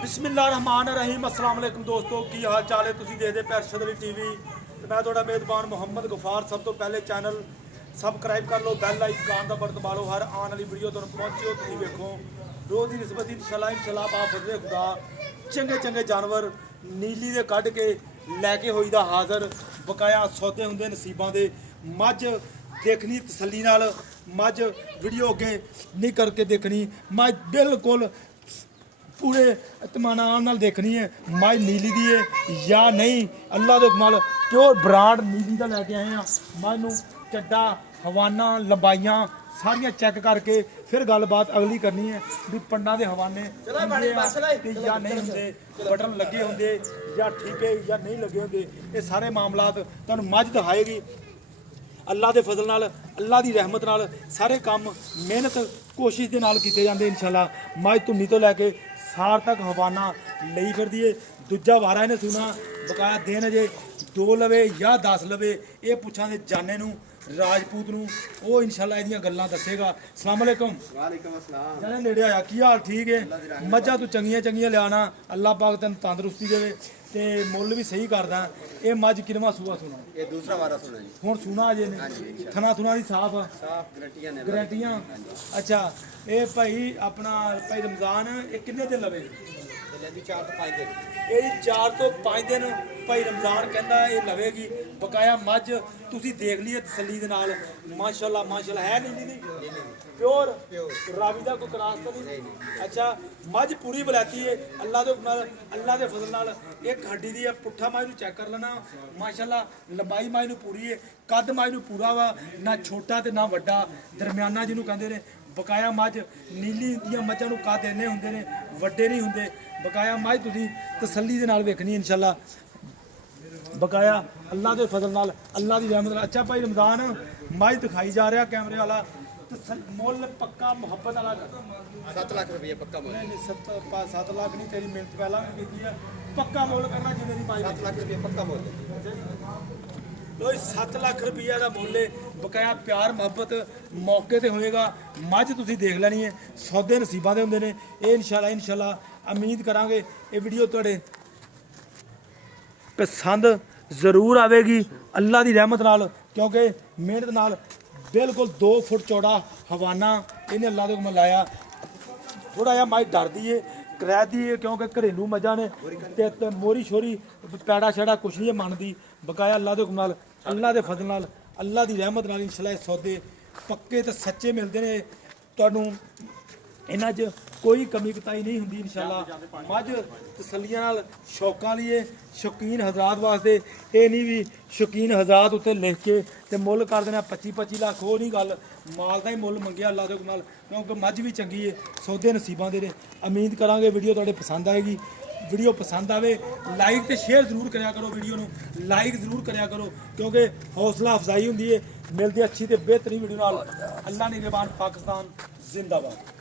बिस्मिल्लाहिर्रहमानिर्रहीम अस्सलाम वालेकुम दोस्तों की हाल चाल है। तुसीं देखदे पे अरशद अली टीवी ते मैं तुहाडा मेज़बान मुहम्मद गफार। सब तो पहले चैनल सबसक्राइब कर लो, बैल आइकन दा बटन दबा लो, हर आने वाली वीडियो तुहानूं पहुंचे। तुसीं वेखो रोज़ की निस्बत इंशाल्लाह बा फजले खुदा चंगे चंगे जानवर नीली दे कढ के लैके होईदा हाज़र। बकाया सौदे हुंदे नसीबां दे। मझ देखनी तसल्ली नाल, मझ वीडियो अगे नहीं करके देखनी, मझ बिल्कुल पूरे इत्मीनान नाल देखनी है मझ नीली दी है या नहीं। अल्लाह दे हुक्म नाल प्योर ब्रांड नीली दा लैके आए हैं। मझ नूं चड्डा हवाना लंबाइयां सारियां चैक करके फिर गलबात अगली करनी है भी पंडा दे हवाने या नहीं होंदे, बटन लगे होंदे या ठीक है या नहीं लगे होंदे। ये सारे मामलात तुहानूं मझ दिखाएगी। अल्लाह के फजल नाल, अल्लाह की रहमत नाल सारे काम मेहनत कोशिश के नाल कीते जांदे इंशाल्लाह। मझ धुन्नी तो लैके सार तक हवाना लई फिरदी है। दूजा वारा इन्हें सुना बकाया दिन अजे 2 लवे या 10 लवे ये पुछांगे जाने नूं राजपूत नूं, वो इंशाल्लाह इहदियां गल्लां दसेगा। अस्सलाम वालेकुम। वालेकुम अस्सलाम। जाने नेड़े आया की हाल ठीक है? मझां तू चंगियां चंगियां लियाना, अल्लाह पाक तैनूं तंदरुस्ती देवे ते मुੱਲ भी सही करदा। ये मझ किनवा सूआ सुना? ये दूसरा वारा सुना जी। हुण सुना अजे ने थना थुना दी साफ आ? साफ गारंटियां ने। गारंटियां। अच्छा ये भाई अपना भाई रमजान ये किन्ने दिन लवे? लेंदी 4 तो 5 दिन। ये 4 तो 5 दिन भाई रमजान कहता ये लवेगी। बकाया मझ तुसी देख लीए तसल्ली दे नाल, माशाल्लाह माशाल्लाह है नीली दी प्योर रावी दा कोई क्रॉस तो नहीं। अच्छा मझ पूरी बलैती है अल्लाह दे नाल, अल्लाह दे फजल नाल। एक हड्डी दी है पुट्ठा मझ नूं चेक कर लेना माशाल्लाह। लंबाई मझ नूं पूरी है, कद मझ नूं पूरा वा, ना छोटा ते ना वड्डा, दरमियाना जिन्हों कहंदे ने। बकाया मझ नीली दियां मझां नूं कद इन्ने हुंदे ने, वड्डे नहीं हुंदे। बकाया मझ तुसीं तसल्ली दे नाल वेखनी इंशाल्लाह। बकाया अल्लाह के फजल नाल, अल्लाह की रहमत नाल। अच्छा भाई रमजान मझ दिखाई जा रहा कैमरे वाला मुੱਲ पक्का मुहब्बत वाला 7 लाख रुपये पक्का मुੱਲ। नहीं 7 लाख नहीं, तेरी मिहनत पहला भी की है। पक्का मुੱਲ करना जिन्हें दी पाई 7 लाख रुपये पक्का मुੱਲ। लो 7 लाख रुपया का मुੱਲ है। बकाया प्यार मुहब्बत मौके ते होएगा। मझ तुसीं देख लैनी है, सौदे नसीबां दे हुंदे ने। ये इंशाल्लाह उम्मीद करांगे ये वीडियो तुहाडे पसंद जरूर आवेगी अल्लाह की रहमत नाल, क्योंकि मेहनत नाल बिल्कुल 2 फुट चौड़ा हवाना इन्हें अल्लाह के हुक्म लाया। थोड़ा जहा मझ डरदी है करैदी है क्योंकि घरेलू मझां ने ते मोरी शोरी पैड़ा छड़ा कुछ नहीं मनदी। बकाया अल्लाह के हुक्म नाल, अल्लाह के फजल नाल, अल्लाह की रहमत नाल इंशाल्लाह सौदे पक्के ते सच्चे मिलते हैं। तुहानूं इन्हां 'च कोई कमी कताई नहीं हुंदी इंशाल्लाह। मझ तसल्लियां नाल शौकां लिए शौकीन हजरात वास्ते, ये नहीं भी शौकीन हजरात उत्ते लिख के ते मुੱਲ कर देना 25-25 लाख। वो नहीं गल, माल का ही मुੱਲ मंगिया अल्लाह के हुक्म नाल, क्योंकि मझ भी चंगी है, सौदे नसीबां दे ने। उम्मीद करांगे वीडियो तुहाडे पसंद आएगी। वीडियो पसंद आवे लाइक तो शेयर जरूर कराया करो, वीडियो नूं लाइक जरूर कराया करो, क्योंकि हौसला अफजाई हुंदी है। मिलती अच्छी तो बेहतरीन वीडियो नाल। अल्लाह निगहबान, पाकिस्तान जिंदाबाद।